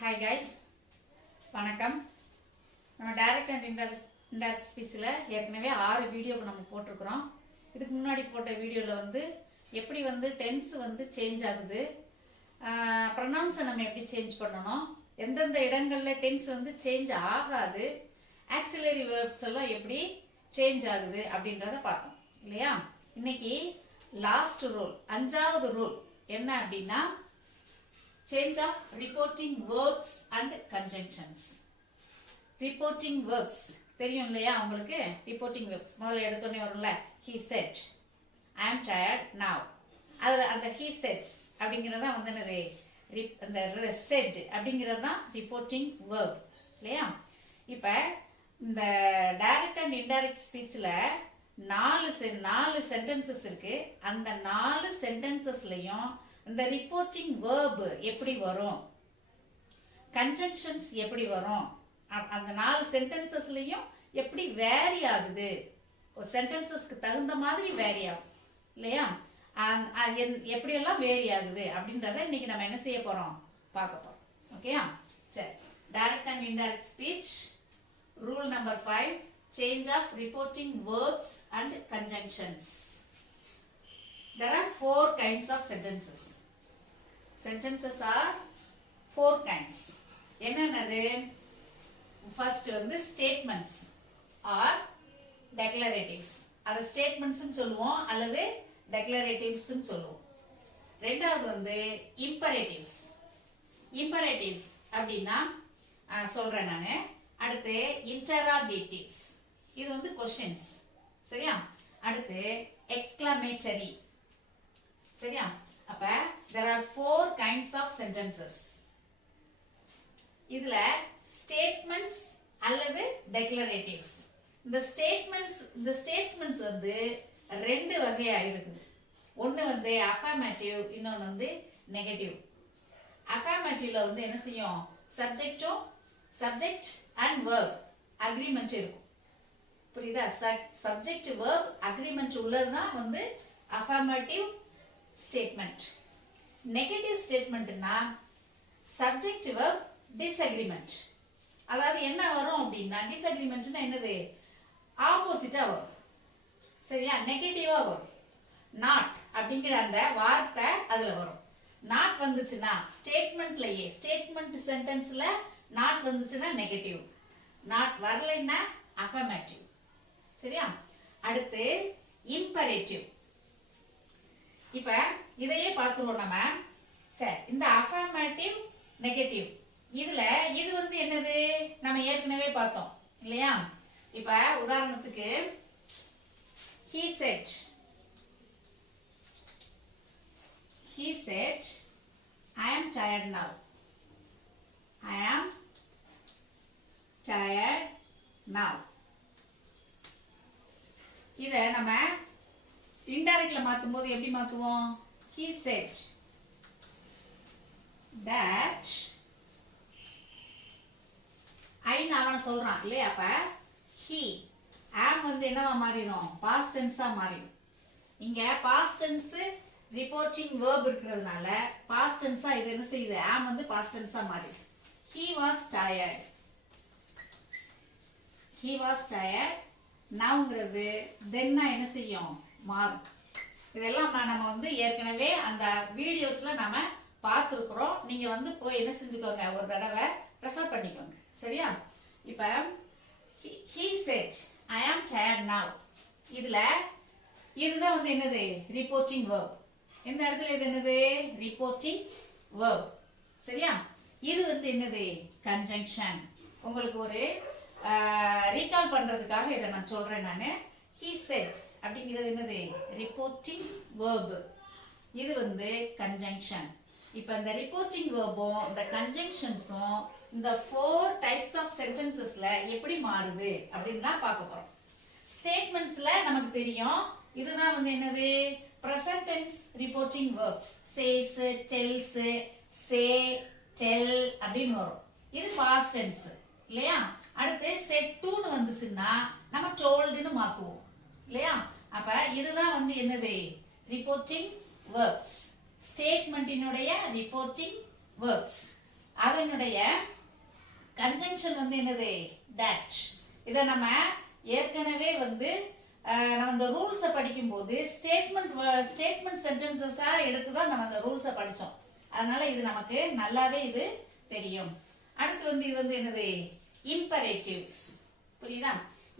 Hi guys, வணக்கம். நம்ம direct and indirect ஸ்பீச்ல ஏற்கனவே 6 வீடியோ நம்ம போட்டிருக்கிறோம். இதுக்கு முன்னாடி போட்ட வீடியோல எப்படி டென்ஸ் சேஞ்ச் ஆகுது, ப்ரொனவுன்ஸை நம்ம எப்படி சேஞ்ச் பண்ணணும், எந்தெந்த இடங்கள்ல டென்ஸ் சேஞ்ச் ஆகாது, ஆக்சிலரி வேர்ப்ஸ் எல்லாம் எப்படி சேஞ்ச் ஆகுது அப்படின்றத பார்த்தோம் இல்லையா. இன்னைக்கு லாஸ்ட் ரூல், 5வது ரூல் என்ன அப்படின்னா change of reporting verbs and conjunctions. Reporting verbs தெரியும் இல்லையா உங்களுக்கு. reporting verbs முதல்ல எடுத்தோடனே வரும்ல, he said, I am tired now. அதுல அந்த he said அப்படிங்கிறது தான் என்னது, அந்த said அப்படிங்கிறது தான் reporting verb இல்லையா. இப்ப இந்த டைரக்ட் அண்ட் இன்டைரக்ட் ஸ்பீச்ல 4 சென்டென்சஸ் இருக்கு. அந்த 4 சென்டென்சஸ்லயும் இந்த ரிப்போர்ட்டிங் வேர்ப் எப்படி வரும், கன்ஜங்ஷன்ஸ் எப்படி வரும், அந்த 4 சென்டென்சஸ்லயும் எப்படி வேரி ஆகுது, ஒரு சென்டென்சஸ்க்கு தகுந்த மாதிரி வேரி ஆகும் இல்லையா. எப்படியெல்லாம் வேரி ஆகுது அப்படின்றத இன்னைக்கு நம்ம என்ன செய்ய போறோம், பார்க்க போறோம். ஓகேயா. சரி, direct and indirect speech rule number 5, change of reporting verbs and conjunctions. There are 4 kinds of sentences. Sentences are 4 kinds. என்னது, first statements or declaratives. அது statements னு சொல்லுவோம் அல்லது declaratives னு சொல்லுவோம். ரெண்டாவது imperatives. Imperatives அப்படின்னா சொல்றேன் நானு. அடுத்து interrogatives, இது questions சரியா. அடுத்து exclamatory சரியா. அப்ப there are 4 kinds of sentences. இதுல statements அல்லது declaratives. இந்த statements ரெண்டு வகையா இருக்குது. ஒன்னு affirmative, இன்னொன்னு negative. affirmativeல என்ன செய்யும், subject and verb agreement இருக்கும். புரியுதா. subject verb agreement உள்ளதுதான் affirmative statement. negative statement னா subject verb disagreement. அதாவது என்ன வரும் அப்படின்னா, disagreement னா என்னது, ஆப்போசிட்டா வரும் சரியா, நெகட்டிவா வரும். not அப்படிங்கிற அந்த வார்த்தை அதுல வரும். not வந்துச்சுன்னா ஸ்டேட்மெண்ட்லயே, ஸ்டேட்மெண்ட் சென்டென்ஸ்ல not வந்துச்சுன்னா நெகட்டிவ், not வரலைன்னா affirmative சரியா. அடுத்து imperative. இப்ப இதையே பார்த்துருவோம் நம்ம. சரி, இந்த affirmative negative இதுல இது என்னது, நம்ம ஏற்கனவே பார்த்தோம் இல்லையா. இப்ப உதாரணத்துக்கு he said I am tired now. I am tired now. இத நம்ம இன்டைரக்ட்ல மாத்தும் போது எப்படி மாத்துவோம், he said that I அவன சொல்றான் இல்லையா. அப்ப he am என்னவா மாறிடும், past tense ஆ மாறிடும். இங்க past tense reporting verb இருக்கிறதுனால past tense ஆ இது என்ன செய்யுது, am past tense ஆ மாறிடும். he was tired nowங்கிறது then என்ன செய்யும், மாறும். இதெல்லாம் நம்ம ஏற்கனவே அந்த வீடியோஸ்ல நாம பார்த்திருக்கிறோம். நீங்க போய் என்ன செஞ்சுக்கோங்க, ஒரு தடவை ரெஃபர் பண்ணிக்கோங்க சரியா. இப்ப he said I am tired now, இதுதான் என்னது, ரிப்போர்ட்டிங் verb. இந்த இடத்துல இது என்னது, ரிப்போர்ட்டிங் verb சரியா. இது என்னது, கன்ஜங்ஷன். உங்களுக்கு ஒரு ரீகால் பண்றதுக்காக இதை நான் சொல்றேன் நானு. he said அப்படிங்கிறது என்னது, ரிப்போர்ட்டிங் verb. இது கன்ஜங்ஷன். இப்ப இந்த ரிப்போர்ட்டிங் வெர்பும் இந்த கன்ஜங்ஷன்ஸும் இந்த 4 டைப்ஸ் ஆஃப் சென்டென்சஸ்ல எப்படி மாறுது அப்படின்னு தான் பார்க்க போறோம். ஸ்டேட்மெண்ட்ஸ்ல நமக்கு தெரியும், இதுதான் என்னது, present tense reporting verbs. says, tells, say, tell அப்படின்னு வரும். இது past tense இல்லையா. அடுத்து said to னு வந்துச்சுன்னா நம்ம told னு மாத்துவோம் இல்லையா. அப்ப இதுதான் என்னது, ரிப்போர்ட்டிங் verbs. ஸ்டேட்மெண்டினுடைய ரிப்போர்ட்டிங் verbs. அதனுடைய கன்ஜங்ஷன் வந்து என்னது that. இத நம்ம ஏற்கனவே வந்து நம்ம இந்த ரூல்ஸை படிக்கும் போது ஸ்டேட்மெண்ட் சென்டென்சஸா எடுத்து தான் நம்ம அந்த ரூல்ஸை படிச்சோம். அதனால இது நமக்கு நல்லாவே இது தெரியும். அடுத்து வந்து இது வந்து என்னது இம்பரேட்டிவ்ஸ். புரியுதா?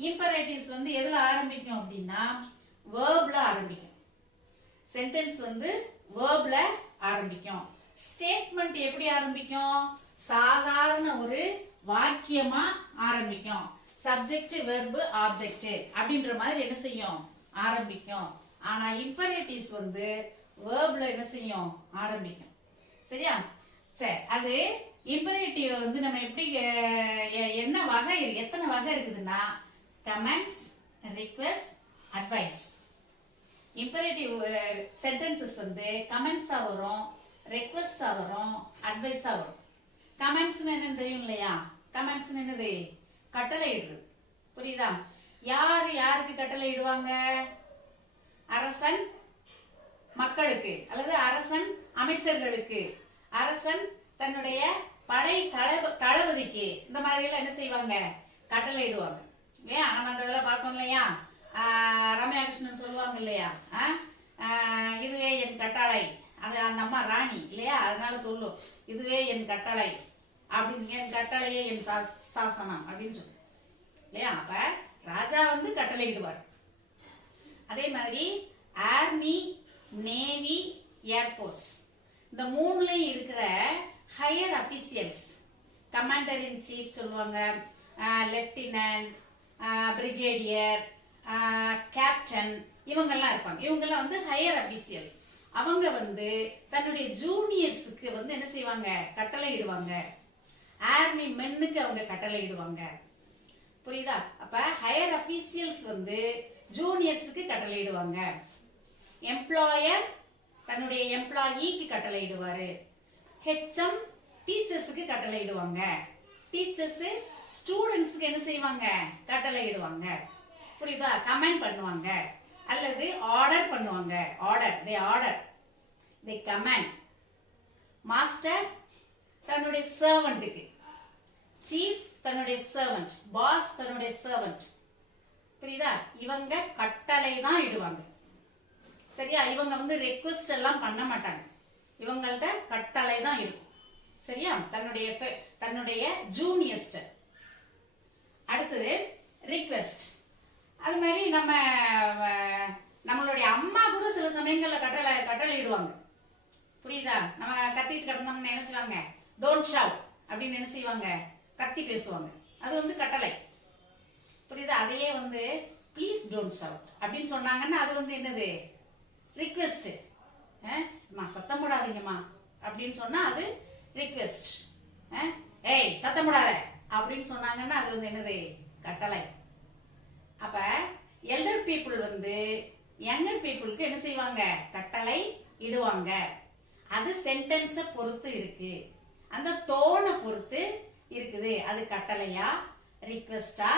இம்பரேட்டிவ்ஸ் வந்து எதுல ஆரம்பிக்கும் அப்படின்னா வேர்ப்ல ஆரம்பிக்கும். சென்டென்ஸ் வந்து வேர்ப்ல ஆரம்பிக்கும். ஸ்டேட்மெண்ட் எப்படி ஆரம்பிக்கும்? சாதாரண ஒரு வாக்கியமா ஆரம்பிக்கும். சப்ஜெக்ட் வெர்பு ஆப்ஜெக்ட் அப்படின்ற மாதிரி என்ன செய்யும் ஆரம்பிக்கும். ஆனா இம்பரேட்டிவ்ஸ் வந்து வேர்ப்ல என்ன செய்யும் ஆரம்பிக்கும். சரியா? சரி, அது இம்பரேட்டிவ் வந்து நம்ம எப்படி என்ன வகை இருக்கு, எத்தனை வகை இருக்குதுன்னா comments, request, advice. Imperative sentences வந்து கமெண்ட்ஸா வரும், ரெக்வெஸ்டா வரும், அட்வைஸா வரும். கமெண்ட்ஸ் என்னன்னு தெரியும் இல்லையா? கமெண்ட்ஸ் என்னது கட்டளை இடுறது. புரியுதா? யாரு யாருக்கு கட்டளை இடுவாங்க? அரசன் மக்களுக்கு அல்லது அரசன் அமைச்சர்களுக்கு, அரசன் தன்னுடைய படை தளபதிக்கு, இந்த மாதிரி எல்லாம் என்ன செய்வாங்க கட்டளை இடுவாங்க இல்லையா? நம்ம அந்த இதெல்லாம் பார்த்தோம் இல்லையா? ரம்யா கிருஷ்ணன் சொல்லுவாங்க இல்லையா, இதுவே என் கட்டளை. அது அந்த அம்மா ராணி இல்லையா, அதனால சொல்லும் இதுவே என் கட்டளை அப்படின்னு, என் கட்டளையே என் சாசனம் அப்படின்னு சொல்லு இல்லையா? அப்ப ராஜா வந்து கட்டளை இடுவார். அதே மாதிரி ஆர்மி, நேவி, ஏர்போர்ஸ், இந்த மூணுலயும் இருக்கிற higher officials, commander in chief சொல்லுவாங்க, லெப்டினன்ட், பிரிகேடியர், கேப்டன், இவங்கெல்லாம் இருப்பாங்க. இவங்கெல்லாம் வந்து ஹையர் அபிஷியல்ஸ். அவங்க வந்து தன்னுடைய ஜூனியர்ஸுக்கு வந்து என்ன செய்வாங்க கட்டளை இடுவாங்க. ஆர்மி மென்னுக்கு அவங்க கட்டளை இடுவாங்க. புரியுதா? அப்ப ஹையர் அபிஷியல்ஸ் வந்து ஜூனியர்ஸுக்கு கட்டளை இடுவாங்க. எம்ப்ளாயர் தன்னுடைய எம்ப்ளாயிக்கு கட்டளை இடுவாரு. ஹெச்எம் டீச்சர்ஸுக்கு கட்டளை இடுவாங்க. டீச்சர்ஸ் ஸ்டூடெண்ட்ஸ்க்கு என்ன செய்வாங்க கட்டளை இடுவாங்க. புரியுதா? கமெண்ட் பண்ணுவாங்க அல்லது ஆர்டர் பண்ணுவாங்க. ஆர்டர் தே கமெண்ட். மாஸ்டர் தன்னுடைய சர்வெண்ட்டுக்கு, சீஃப் தன்னுடைய சர்வெண்ட், பாஸ் தன்னுடைய சர்வெண்ட். புரியுதா? இவங்க கட்டளை தான் இடுவாங்க. சரியா? இவங்க வந்து ரெக்வெஸ்ட் எல்லாம் பண்ண மாட்டாங்க. இவங்கள்ட்ட கட்டளை தான் இருக்கும். சரியா? தன்னுடைய ஜூனியர்ஸ்ட். அடுத்தது ரிக்வெஸ்ட். அது மாதிரி நம்மளுடைய அம்மா கூட சில சமயங்கள்ல கட்டளை இடுவாங்க. புரியுதா? நம்ம கத்திட்டு கிடந்தோம்னு என்ன செய்வாங்க டோன்ட் ஷவுட் அப்படின்னு என்ன செய்வாங்க கத்தி பேசுவாங்க. அது வந்து கட்டளை. புரியுதா? அதையே வந்து ப்ளீஸ் டோன்ட் ஷவுட் அப்படின்னு சொன்னாங்கன்னா அது வந்து என்னது ரிக்வெஸ்ட். சத்தம் போடாதீங்கம்மா அப்படின்னு சொன்னா அது ரிக்வெஸ்ட். ஏய் சத்தம் போடாத அப்படின்னு சொன்னாங்கன்னா அது வந்து என்னது கட்டளை. அப்ப எல்டர் பீப்புள் வந்து யங்கர் பீப்புளுக்கு என்ன செய்வாங்க கட்டளை இடுவாங்க. அது சென்டென்ஸை பொறுத்து இருக்கு, அந்த டோனை பொறுத்து இருக்குது. அது கட்டளையா, ரிக்வெஸ்டா,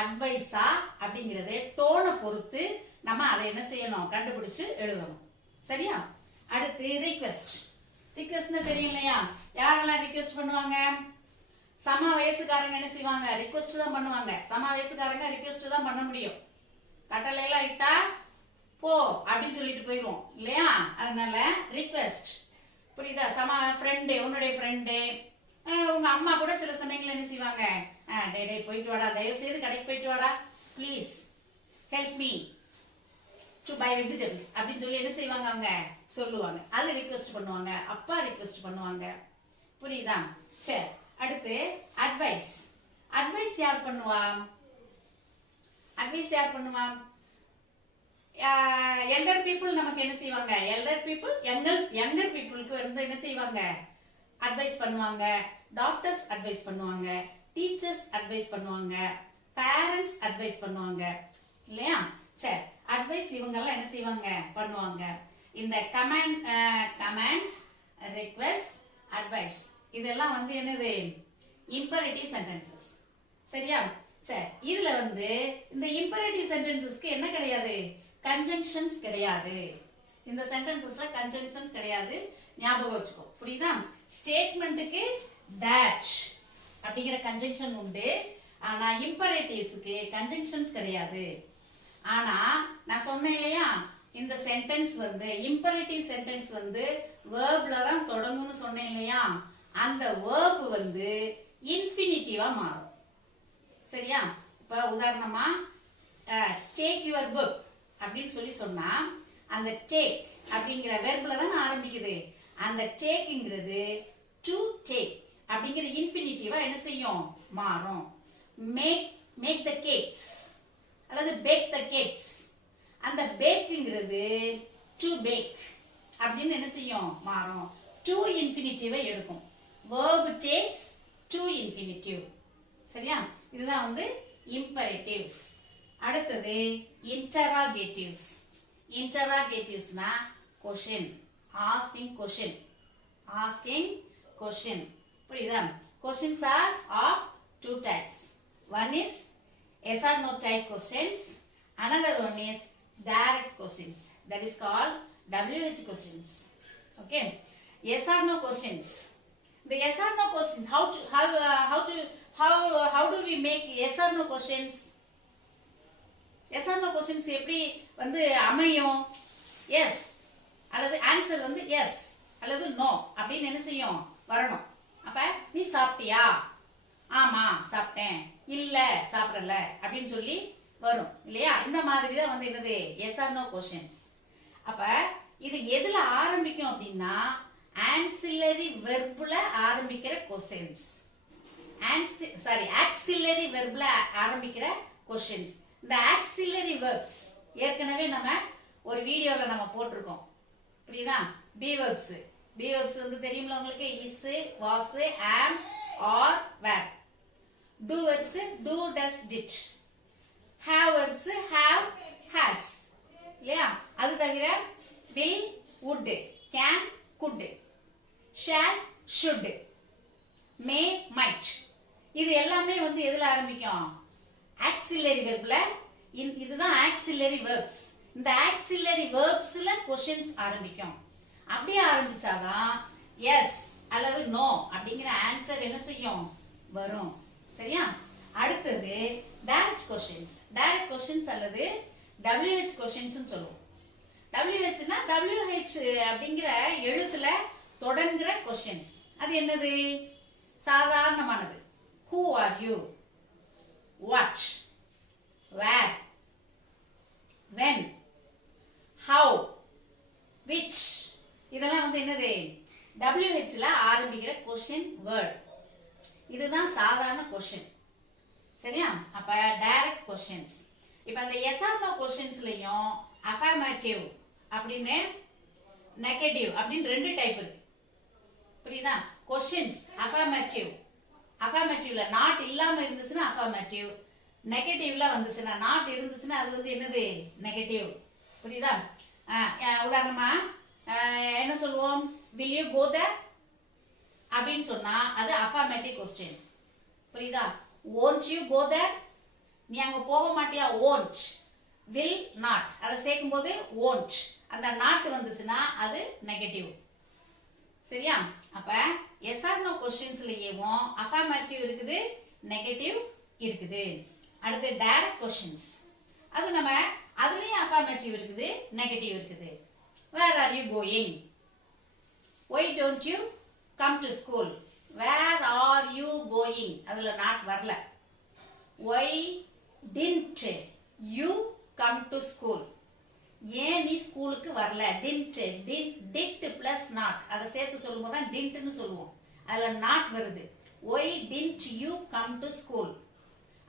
அட்வைஸா அப்படிங்கறது டோனை பொறுத்து நம்ம அதை என்ன செய்யணும் கண்டுபிடிச்சு எழுதணும். சரியா? அடுத்து ரிக்வெஸ்ட். ரிக்வெஸ்ட்னா தெரியும் இல்லையா? யாரெல்லாம் ரிக்வெஸ்ட் பண்ணுவாங்க? சம வயசுக்காரங்க என்ன செய்வாங்க ரிக்வெஸ்ட் தான் பண்ணுவாங்க. சம வயசுக்காரங்க ரிக்வெஸ்ட் தான் பண்ண முடியும். கட்டளை எல்லாம் இட்டா போ அப்படின்னு சொல்லிட்டு போயிடுவோம் இல்லையா? அதனால ரிக்வெஸ்ட். புரியுதா? சம ஃப்ரெண்டு, உன்னுடைய ஃப்ரெண்டு, உங்க அம்மா கூட சில சமயங்கள்ல என்ன செய்வாங்க டே போயிட்டு வாடா, தயவு செய்து கடைக்கு போயிட்டு வாடா, please help me to by vegetables அப்படின்னு சொல்லி என்ன செய்வாங்க அவங்க சொல்லுவாங்க. அது ரிக்வெஸ்ட் பண்ணுவாங்க. அப்பா ரிக்வெஸ்ட் பண்ணுவாங்க. புரியுதா? சரி, அடுத்து அட்வைஸ். அட்வைஸ் யார் பண்ணுவா? அட்வைஸ் யார் பண்ணுவா? எல்டர் பீப்புள் நமக்கு என்ன செய்வாங்க? எல்டர் பீப்புள் யங்கர் பீப்புளுக்கு வந்து என்ன செய்வாங்க அட்வைஸ் பண்ணுவாங்க. டாக்டர்ஸ் அட்வைஸ் பண்ணுவாங்க, டீச்சர்ஸ் அட்வைஸ் பண்ணுவாங்க, பேரண்ட்ஸ் அட்வைஸ் பண்ணுவாங்க இல்லையா? சரி, அட்வைஸ் இவங்க எல்லாம் என்ன செய்வாங்க பண்ணுவாங்க. இந்த கமெண்ட்ஸ், ரிக்வெஸ்ட், அட்வைஸ் இதெல்லாம் வந்து என்னது இம்பரேட்டிவ் சென்டென்சஸ். சரியா? சரி, இதுல வந்து இந்த இம்பரேட்டிவ் சென்டென்சஸ்க்கு என்ன கிடையாது? கன்ஜங்ஷன்ஸ் கிடையாது. இந்த சென்டென்சஸ்ல கன்ஜங்ஷன்ஸ் கிடையாது, ஞாபகம் வச்சுக்கோ. புரியுதா? ஸ்டேட்மெண்ட்டுக்கு that அப்படிங்கிற கன்ஜங்ஷன் உண்டு. ஆனா இம்பரேட்டிவ்ஸ்க்கு கன்ஜங்ஷன்ஸ் கிடையாது. ஆனா நான் சொன்னேன் இல்லையா, இந்த சென்டென்ஸ் வந்து இம்பரேட்டிவ் சென்டென்ஸ் வந்து வேர்ப்ல தான் தொடங்கும்னு சொன்னேன் இல்லையா, அந்த வேர்ப் வந்து இன்ஃபினிட்டிவா மாறும். சரியா? இப்ப உதாரணமா டேக் யுவர் புக் அப்படின்னு சொல்லி சொன்னா அந்த டேக் அப்படிங்கிற வெர்ப்ல தான் ஆரம்பிக்குது. அந்த டேக்ங்கிறது டு டேக் அப்படிங்கிற இன்ஃபினிட்டிவா என்ன செய்யும்? மாறும். மேக் த கேக்ஸ் அல்லது பேக் த கேக்ஸ், அந்த பேக்ங்கிறது டு பேக் அப்படின்னு என்ன செய்யும்? மாறும். டு இன்ஃபினிட்டிவை எடுக்கும். verb takes to infinitive. சரியா? இதுதான் வந்து imperatives. அடுத்தது interrogatives. interrogativesனா question, asking question, asking question. புரியுதா? questions are of two types. One is yes or no type questions, another one is direct questions, that is called WH questions. Okay, yes or no questions. The yes or no question, how do we make yes or no questions? yes or no questions எப்படி வந்து அமையும்? yes அல்லது answer வந்து yes அல்லது no அப்படின்னு என்ன செய்யும்? வரணும். அப்ப நீ சாப்பிட்டியா? ஆமா சாப்பிட்டேன், இல்ல சாப்பிடல அப்படின்னு சொல்லி வரும் இல்லையா? இந்த மாதிரி தான் வந்து என்னது yes or no questions. அப்ப இது எதுல ஆரம்பிக்கும் அப்படின்னா ஆன்சிலரி வெர்ப்ல ஆரம்பிக்கிற questions. ஆக்சிலரி வெர்ப்ல ஆரம்பிக்கிற questions. இந்த ஆக்சிலரி வெர்ப்ஸ் ஏற்கனவே நம்ம ஒரு வீடியோல நம்ம போட்டிருக்கோம். புரியுதா? பி வெர்ப்ஸ் வந்து தெரியும்ல உங்களுக்கு, is, was, am, are, were. do verbs do, does, did. have verbs have, has. இல்லையா? அது தவிர will, would, can, could, shall, should, may, might. இது எல்லாமே வந்து எதுல ஆரம்பிக்கும்? ஆக்சிலரி வெர்ப்ல. இதுதான் ஆக்சிலரி வெர்ப்ஸ். இந்த ஆக்சிலரி வெர்ப்ஸ்ல क्वेश्चंस ஆரம்பிக்கும். அப்படியே ஆரம்பிச்சாதான் எஸ் அல்லது நோ அப்படிங்கிற ஆன்சர் என்ன செய்யும்? வரும். சரியா? அடுத்தது டைரக்ட் क्वेश्चंस. டைரக்ட் क्वेश्चंस அல்லது WH क्वेश्चंस னு சொல்லுவோம். WH னா WH அப்படிங்கிற எழுத்துல தொடங்குற क्वेश्चंस. அது என்னது? சாதாரணமானது. Who are you? What? Where? When? How? Which? இதெல்லாம் வந்து என்னது? WH ல ஆரம்பிக்கிற question word. இதுதான் சாதாரண question. சரியா? அப்ப டைரக்ட் questions. இப்ப அந்த yes or no questionsலயும் affirmative அப்படின்னு நெகட்டிவ் அப்படின்னு ரெண்டு டைப் இருக்கு. புரியுதா? questions affirmative. affirmativeல not இல்லாம இருந்துச்சுன்னா affirmative, நெகட்டிவ்ல வந்துச்சுன்னா not இருந்துச்சுன்னா அது வந்து என்னது? நெகட்டிவ். புரியுதா? உதாரணமா என்ன சொல்லுவோம்? will you go there அப்படின்னு சொன்னா அது affirmative question. புரியுதா? won't you go there, நீ அங்க போக மாட்டியா? won't. will not அதை சேர்க்கும்போது won't, அந்த not வந்துச்சுன்னா அது நெகட்டிவ். சரியா? அப்ப yes or no questionsலயேவும் affirmative இருக்குது, நெகட்டிவ் இருக்குது. அடுத்து டைரக்ட் questions. அது நம்ம அதுலயும் affirmative இருக்குது, நெகட்டிவ் இருக்குது. where are you going? why don't you come to school? where are you going? அதுல not வரல. why didn't you come to school? ஏன் நீ ஸ்கூலுக்கு வரல? didn't plus not அதை சேர்த்து சொல்லும்போது தான் didn't னு சொல்லுவோம். அதுல not வருது. why didn't you come to school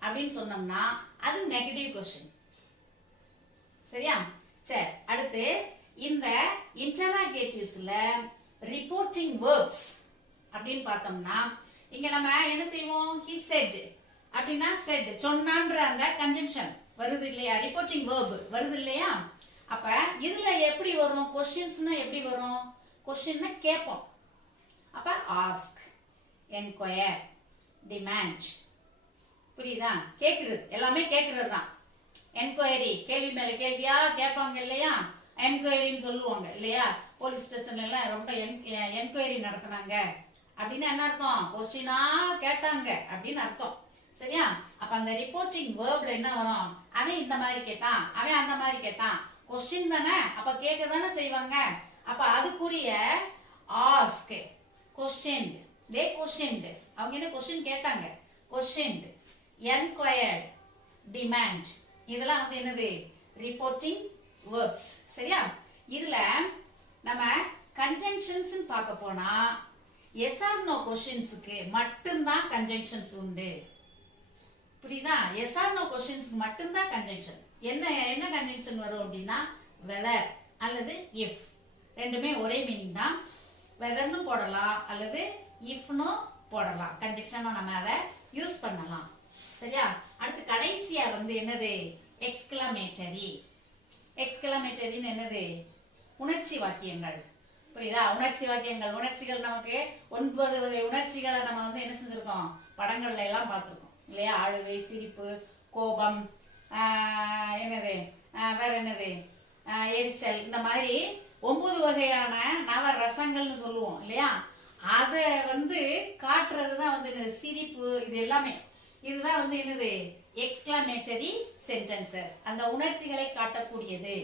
அப்படின்னு சொன்னோம்னா அது நெகட்டிவ் क्वेश्चन. சரியா? சரி, அடுத்து இந்த இன்டராகேட்டிவ்ஸ்ல ரிப்போர்ட்டிங் verbs அப்படின்னு பார்த்தோம்னா இங்க நம்ம என்ன செய்வோம்? he said அப்படின்னா said சொன்னான்ற அந்த கன்ஜங்ஷன் வருது இல்லையா? ரிப்போர்ட்டிங் verb வருது இல்லையா? அப்ப இதுல எப்படி வரும்? क्वेश्चंसனா எப்படி வரும்? क्वेश्चनனா கேட்போம். அப்ப ask, enquire, demand. புரியுதா? கேக்குறது எல்லாமே கேக்குறது தான். என்கொயரி கேள்வி மேல கேள்வியா கேட்பாங்க இல்லையா? என்கொயரின்னு சொல்லுவாங்க இல்லையா? போலீஸ் ஸ்டேஷன்ல எல்லாம் ரொம்ப என்கொயரி நடத்துனாங்க அப்படின்னு என்ன அர்த்தம்? கொஸ்டினா கேட்டாங்க அப்படின்னு அர்த்தம். சரியா? அப்ப அந்த ரிப்போர்ட்டிங் வேர்ப்ல என்ன வரும்? அவன் இந்த மாதிரி கேட்டான், அவன் அந்த மாதிரி கேட்டான். கொஸ்டின் தானே, அப்ப கேட்க தானே செய்வாங்க. அப்ப அதுக்குரிய ஆஸ்க், கொஸ்டின், தே கொஸ்டின்டு, அவங்க என்ன கொஸ்டின் கேட்டாங்க, கொஸ்டின்டு, என்கொயர்ட், டிமாண்ட், இதெல்லாம் வந்து என்னது? Reporting verbs. சரியா? இதுல நம்ம கன்ஜங்ஷன்ஸ் பார்க்க போனா எஸ் ஆர் நோ கொஸ்டின்ஸ்க்கு மட்டும்தான் கன்ஜங்ஷன்ஸ் உண்டு. புரியுதா? எஸ் ஆர் நோ கொஸ்டின்ஸ்க்கு மட்டும்தான் கன்ஜங்ஷன். என்ன என்ன கன்ஜங்ஷன் வரும் அப்படின்னா வெதர் அல்லது இஃப், ரெண்டுமே ஒரே மீனிங் தான். வெதர்னு போடலாம் அல்லது இஃப்னு போடலாம். கன்ஜங்ஷனா நம்ம அதை யூஸ் பண்ணலாம். சரியா? அடுத்து கடைசியா வந்து என்னது? எக்ஸ்கிளமேட்டரி. எக்ஸ்கிளமேட்டரின்னு என்னது? உணர்ச்சி வாக்கியங்கள். புரியுதா? உணர்ச்சி வாக்கியங்கள், உணர்ச்சிகள் நமக்கு 9 வகை உணர்ச்சிகளை நம்ம வந்து என்ன செஞ்சிருக்கோம்? படங்கள்ல எல்லாம் பார்த்துருக்கோம் இல்லையா? அழுகை, சிரிப்பு, கோபம், என்னது வேற என்னது, எரிச்சல், இந்த மாதிரி 9 வகையான நவ ரசங்கள்னு சொல்லுவோம் இல்லையா? அதை வந்து காட்டுறதுதான் வந்து சிரிப்பு. இது எல்லாமே இதுதான் வந்து என்னது? Exclamatory sentences. அந்த உணர்ச்சிகளை காட்டக்கூடியது.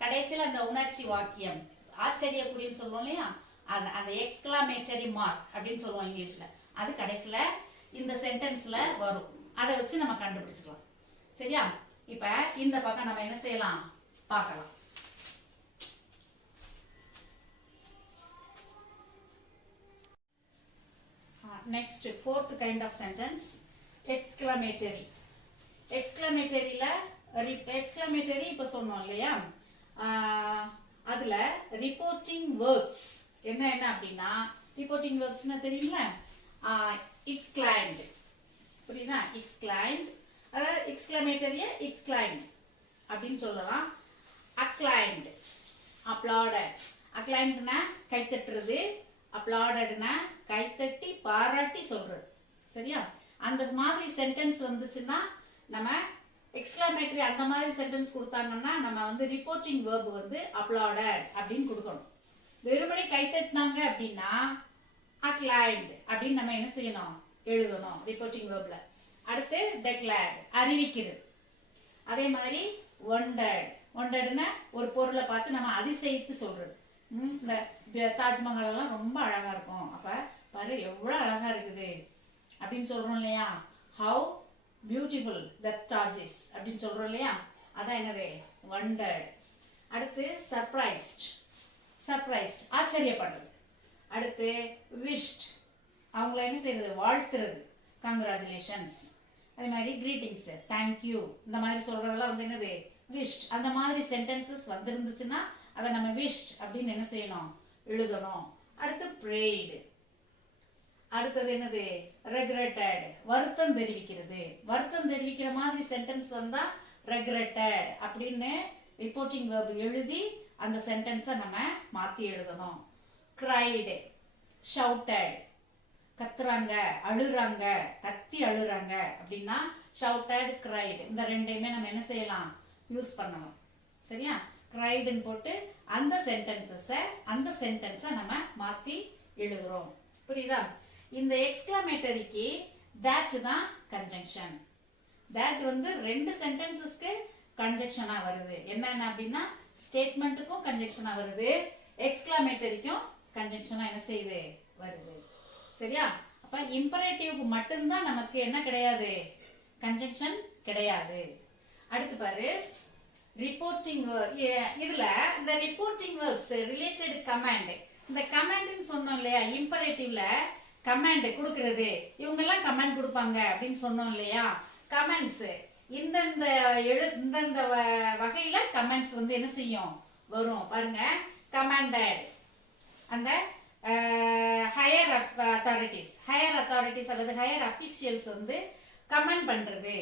கடைசியில் அந்த உணர்ச்சி வாக்கியம், ஆச்சரியக்குறின்னு சொல்லுவோம் இல்லையா? அந்த எக்ஸ்கிளமேட்டரி மார்க் அப்படின்னு சொல்லுவோம் இங்கிலீஷ்ல. அது கடைசியில இந்த சென்டென்ஸ்ல வரும். அதை வச்சு நம்ம கண்டுபிடிச்சுக்கலாம். சரியா? இப்ப இந்த பக்கம் நம்ம என்ன செய்யலாம் பார்க்கலாம். Next, fourth kind of sentence, exclamatory. எக்ஸ்கிளமேட்டரியில எக்ஸ்கிளமேட்டரி இப்ப சொன்னோம் இல்லையா? அதுல ரிப்போர்ட்டிங் வேர்ப்ஸ் என்ன என்ன அப்படின்னா, ரிப்போர்ட்டிங் வேர்ப்ஸ்னா தெரியும்ல? எக்ஸ்கிளைம்டு. புரியுதா? எக்ஸ்கிளைம்டு, அதாவது எக்ஸ்கிளமேட்டரிய எக்ஸ்கிளைம்டு அப்படின்னு சொல்லலாம். Acclaimed, applauded. அக்ளைம்டுனா கைத்தட்டுறது, அப்ளாடட்னா கைத்தட்டி பாராட்டி சொல்றது. சரியா? அந்த மாதிரி சென்டென்ஸ் வந்துச்சுன்னா நம்ம எக்ஸ்கிளமேட்டரி அந்த மாதிரி சென்டென்ஸ் கொடுத்தாங்கன்னா நம்ம வந்து ரிப்போர்ட்டிங் வேர்ப் வந்து அப்ளாடட் அப்படின்னு கொடுக்கணும். வெறுமனே கைத்தட்டினாங்க அப்படின்னா அக்ளைம்டு அப்படின்னு நம்ம என்ன செய்யணும்? எழுதணும் ரிப்போர்ட்டிங் வேர்ப்ல. அடுத்து டெக்ளேர்ட், அறிவிக்கிறது. அதே மாதிரி ஒண்டர்ட். ஒண்டர்ட்னா ஒரு பொருளை பார்த்து நம்ம அதிசயித்து சொல்றது. இந்த தாஜ்மஹால் எல்லாம் ரொம்ப அழகா இருக்கும், அப்ப பாரு எவ்வளவு அழகா இருக்குது அப்படின்னு சொல்றோம் இல்லையா? Have beautiful that Taj is அப்படின்னு சொல்றோம் இல்லையா? அதான் என்னது? வண்டர்ட். அடுத்து சர்ப்ரைஸ்ட். சர்ப்ரைஸ்ட் ஆச்சரியப்படுறது. அடுத்து விஷட், அவங்கள என்ன செய்யறது? வாழ்த்துறது, கங்க்ராச்சுலேஷன்ஸ். அதே மாதிரி கிரீட்டிங்ஸ், தேங்க்யூ, இந்த மாதிரி சொல்றதெல்லாம் வந்து என்னது? விஷட். அந்த மாதிரி சென்டென்சஸ் வந்துருந்துச்சுன்னா அதை நம்ம விஷட் அப்படின்னு என்ன செய்யணும்? எழுதணும். அடுத்து ப்ரேய்டு. அடுத்தது என்னது? ரெக்ரெட்டட், வருத்தம் தெரிவிக்கிறது. வருத்தம் தெரிவிக்கிற மாதிரி சென்டென்ஸ் வந்தா ரெக்ரெட்டட் அப்படின்னு ரிப்போர்ட்டிங் வேர்ப் எழுதி அந்த சென்டென்ஸை நம்ம மாத்தி எழுதணும். கிரைடு, ஷவுட்டட், கத்துறாங்க, அழுறாங்க, கத்தி அழுறாங்க அப்படின்னா ஷவுட்டட், கிரைடு. இந்த ரெண்டையுமே நம்ம என்ன செய்யலாம்? யூஸ் பண்ணலாம். சரியா? கிரைடுன்னு போட்டு அந்த சென்டென்ஸை நம்ம மாத்தி எழுதுறோம். புரியுதா? இந்த எக்ஸ்கிளமேட்டரிக்கு that தான் கன்ஜங்ஷன். that வந்து ரெண்டு சென்டென்சஸ்க்கு கன்ஜங்ஷனா வருது. என்னென்ன அப்படின்னா ஸ்டேட்மெண்ட்டுக்கும் கன்ஜங்ஷனா வருது, எக்ஸ்கிளமேட்டரிக்கும் கன்ஜங்ஷனா என்ன செய்யுது? வருது. சரியா? அப்ப இம்பரேட்டிவ்க்கு மட்டும்தான் நமக்கு என்ன கிடையாது? கன்ஜங்ஷன் கிடையாது. அடுத்து பாரு, ரிப்போர்ட்டிங் இதுல இந்த ரிப்போர்ட்டிங் வேர்ப்ஸ் ரிலேட்டட் கமாண்ட். இந்த கமாண்ட்னு சொன்னோம் இல்லையா? இம்பரேட்டிவ்ல கமாண்ட் கொடுக்கிறது, இவங்க எல்லாம் கமாண்ட் கொடுப்பாங்க அப்படின்னு சொன்னோம் இல்லையா? கமெண்ட்ஸ் இந்த வகையில கமெண்ட்ஸ் வந்து என்ன செய்யும்? வரும். பாருங்க, கமாண்டட், அந்த ஹையர் அத்தாரிட்டிஸ் அல்லது ஹையர் அபிஷியல்ஸ் வந்து கமெண்ட் பண்றது.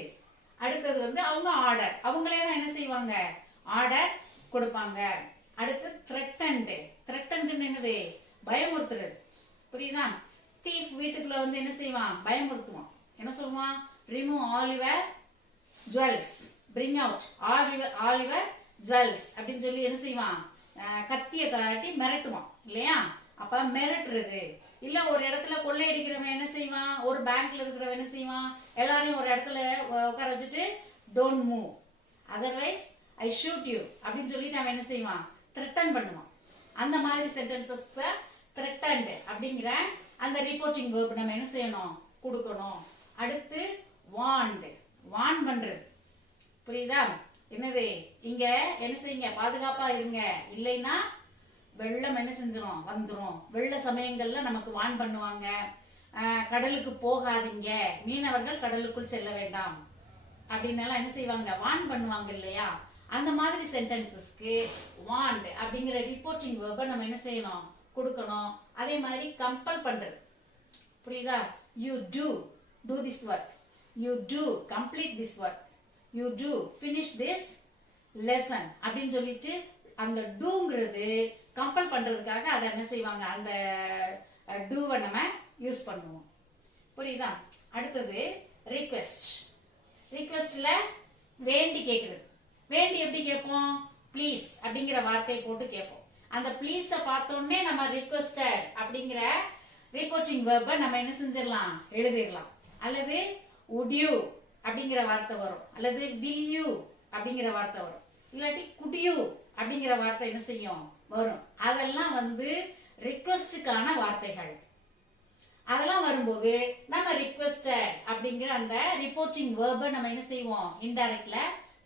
அடுத்தது வந்து அவங்க ஆர்டர், அவங்களே தான் என்ன செய்வாங்க? ஆர்டர் கொடுப்பாங்க. அடுத்து த்ரெட்டன்ட் என்னது? பயமுறுத்துறது. புரியுதா? தீஃப் வீட்டுக்குள்ள வந்து என்ன செய்வான்? பயமுறுத்துவான். என்ன சொல்லுவான்? Remove all your jewels, bring out all your jewels அப்படின்னு சொல்லி என்ன செய்வான்? கத்திய காட்டி மிரட்டுவான் இல்லையா? அப்ப மிரட்டுறது, இல்ல ஒரு இடத்துல கொள்ளையடிக்கிறவன் என்ன செய்வான், ஒரு பேங்க்ல இருக்கிறவன் என்ன செய்வான், எல்லாரையும் ஒரு இடத்துல உட்கார வச்சுட்டு don't move otherwise I shoot you அப்படின்னு சொல்லிட்டு அவன் என்ன செய்வான், த்ரெட்டன் பண்ணுவான். அந்த மாதிரி சென்டென்சஸ் த்ரெட்டன்ட் அப்படிங்கிற அந்த ரிப்போர்ட்டிங் வேர்ப் நம்ம என்ன செய்யணும், கொடுக்கணும். அடுத்து வாண்ட், வான் பண்றது. புரியுதா? என்னது, இங்க என்ன செய்யுங்க, பாதுகாப்பா இருங்க, இல்லைன்னா வெள்ளம் என்ன செஞ்சிரும், வந்துரும். வெள்ள சமயங்கள்ல நமக்கு வான் பண்ணுவாங்க, கடலுக்கு போகாதீங்க, மீனவர்கள் கடலுக்குள் செல்ல வேண்டாம் அப்படின்னு எல்லாம் என்ன செய்வாங்க, வான் பண்ணுவாங்க இல்லையா? அந்த மாதிரி சென்டென்சஸ்க்கு வாண்ட் அப்படிங்கிற ரிப்போர்ட்டிங் வேர்பை நம்ம என்ன செய்யணும், கொடுக்கணும். அதே மாதிரி கம்பல் பண்றது. புரியுதா? You do this work, you do complete this work, you do finish this lesson அப்படின்னு சொல்லிட்டு அந்த டூங்கிறது கம்பல் பண்றதுக்காக அதை என்ன செய்வாங்க, அந்த டூவை நம்ம யூஸ் பண்ணுவோம். புரியுதா? அடுத்தது ரிக்வெஸ்ட். ரிக்வெஸ்ட்ல வேண்டி கேட்கறது. வேண்டி எப்படி கேட்போம், ப்ளீஸ் அப்படிங்கிற வார்த்தையை போட்டு கேட்போம். அந்த ப்ளீஸை பார்த்தோன்னே நம்ம ரிக்வெஸ்டட் அப்படிங்கிற ரிப்போர்ட்டிங் வேர்பை நம்ம என்ன செஞ்சிடலாம், எழுதிடலாம். அல்லது would you அப்படிங்கிற வார்த்தை வரும், அல்லது will you அப்படிங்கிற வார்த்தை வரும், இல்லாட்டி could you அப்படிங்கிற வார்த்தை என்ன செய்யும், வரும். அதெல்லாம் வந்து ரிக்வெஸ்டுக்கான வார்த்தைகள். அதெல்லாம் வரும்போது நம்ம ரிக்வெஸ்டட் அப்படிங்கிற அந்த ரிப்போர்ட்டிங் வேர்பை நம்ம என்ன செய்வோம், இன்டைரக்ட்ல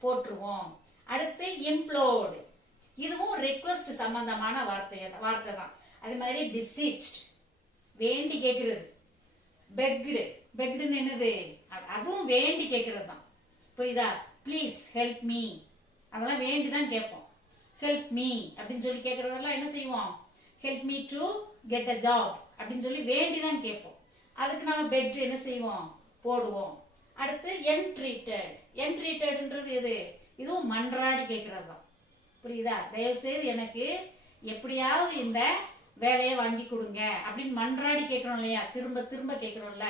போட்டுருவோம். அடுத்து இம்ப்ளோர்ட், இதுவும் ரிக்வெஸ்ட் சம்பந்தமான வார்த்தை தான். அதே மாதிரி beseeched, வேண்டி கேட்கிறது. பெக்டு, பெக்டுன்னு என்னது, அதுவும் வேண்டி கேட்கறது தான். புரியுதா? ப்ளீஸ் ஹெல்ப் மீ, அதெல்லாம் வேண்டி தான் கேட்போம். ஹெல்ப் மீ அப்படின்னு சொல்லி கேட்கறதெல்லாம் என்ன செய்வோம், help me to get a job அப்படின்னு சொல்லி வேண்டி தான் கேட்போம். அதுக்கு நம்ம பெக்டு என்ன செய்வோம், போடுவோம். அடுத்து என்ட்ரீட்டட். என்ட்ரீட்டட்ன்றது எது, இதுவும் மன்றாடி கேட்கறது தான். புரியுதா? தயவு செய்து எனக்கு எப்படியாவது இந்த வேலையை வாங்கி கொடுங்க அப்படின்னு மன்றாடி கேட்கிறோம் இல்லையா, திரும்ப திரும்ப கேட்கிறோம்ல,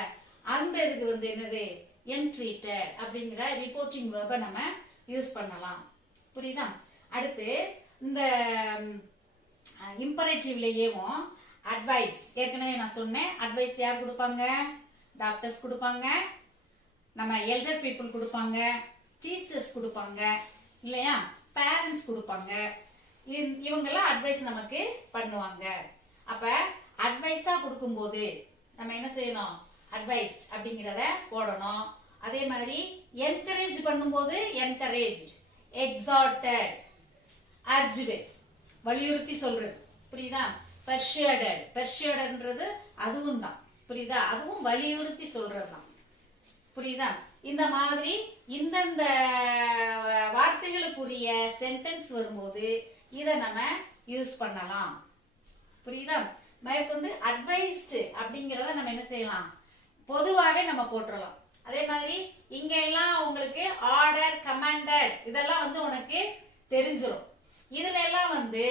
அந்த இதுக்கு வந்து என்னது, என்ட்ரீட்டட் அப்படிங்கிற ரிப்போர்ட்டிங் வேர்பை நம்ம யூஸ் பண்ணலாம். புரியுதா? அடுத்து இந்த இம்பரேட்டிவ்லயேவும் அட்வைஸ், ஏற்கனவே நான் சொன்னேன், அட்வைஸ் யார் கொடுப்பாங்க, டாக்டர்ஸ் கொடுப்பாங்க, நம்ம எல்டர் பீப்புள் கொடுப்பாங்க, டீச்சர்ஸ் கொடுப்பாங்க இல்லையா, பேரண்ட்ஸ் கொடுப்பாங்க. இவங்கெல்லாம் அட்வைஸ் நமக்கு பண்ணுவாங்க. அப்ப அட்வைஸா கொடுக்கும்போது நம்ம என்ன செய்யணும், அட்வைஸ்ட் அப்படிங்கிறத போடணும். அதே மாதிரி என்கரேஜ் பண்ணும்போது என்கரேஜ்ட், எக்ஸார்டட், அர்ஜ்டு வலியுறுத்தி சொல்றது. புரியுதா? பெர்ஷுவேடட், பெர்ஷுவேடட்ன்றது அதுவும் தான். புரியுதா? அதுவும் வலியுறுத்தி சொல்றது தான். புரியுதா? இந்த மாதிரி இந்தந்த வார்த்தைகளுக்குரிய சென்டென்ஸ் வரும்போது இதை நம்ம யூஸ் பண்ணலாம். புரியுதா? மேற்கொண்டு அட்வைஸ்டு அப்படிங்கிறத நம்ம என்ன செய்யலாம், பொதுவாகவே நம்ம போட்டுடலாம். அதே மாதிரி இங்க எல்லாம் உங்களுக்கு ஆர்டர், கமாண்டட் இதெல்லாம் வந்து உனக்கு தெரிஞ்சிடும். இதுல எல்லாம் வந்து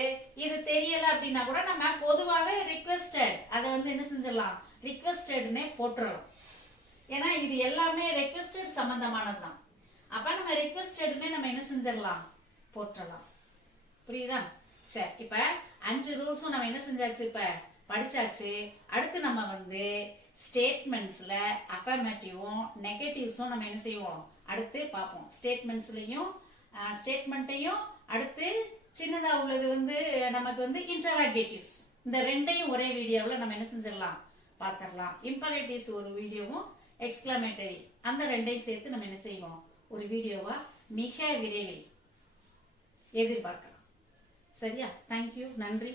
இது தெரியல அப்படின்னா கூட நம்ம பொதுவாகவே ரிக்வெஸ்டட் அதை வந்து என்ன செஞ்சிடலாம், ரிக்வெஸ்டட்னே போட்டுடலாம். ஏன்னா இது எல்லாமே ரெக்வெஸ்டட் சம்பந்தமானதுதான். அப்ப நம்ம ரிக்வெஸ்டட்னே நம்ம என்ன செஞ்சிடலாம், போட்டுடலாம். புரியுதா? சரி, இப்ப 5 ரூல்ஸும் நம்ம என்ன செஞ்சாச்சு, இப்ப படிச்சாச்சு. அடுத்து நம்ம வந்து ஸ்டேட்மெண்ட்ஸ்ல அஃபர்மேட்டிவும் நெகட்டிவ்ஸும் நம்ம என்ன செய்வோம், அடுத்து பார்ப்போம். ஸ்டேட்மெண்ட்டையும் அடுத்து சின்னதா உள்ளது வந்து நமக்கு வந்து இன்டராகேட்டிவ்ஸ், இந்த ரெண்டையும் ஒரே வீடியோவில் நம்ம என்ன செஞ்சிடலாம், பார்த்துடலாம். இம்பரேட்டிவ்ஸ் ஒரு வீடியோவும் எக்ஸ்கிளமேட்டரி அந்த ரெண்டையும் சேர்த்து நம்ம என்ன செய்வோம், ஒரு வீடியோவா மிக விரைவில் எதிர்பார்க்கலாம். சரியா? தேங்க்யூ, நன்றி.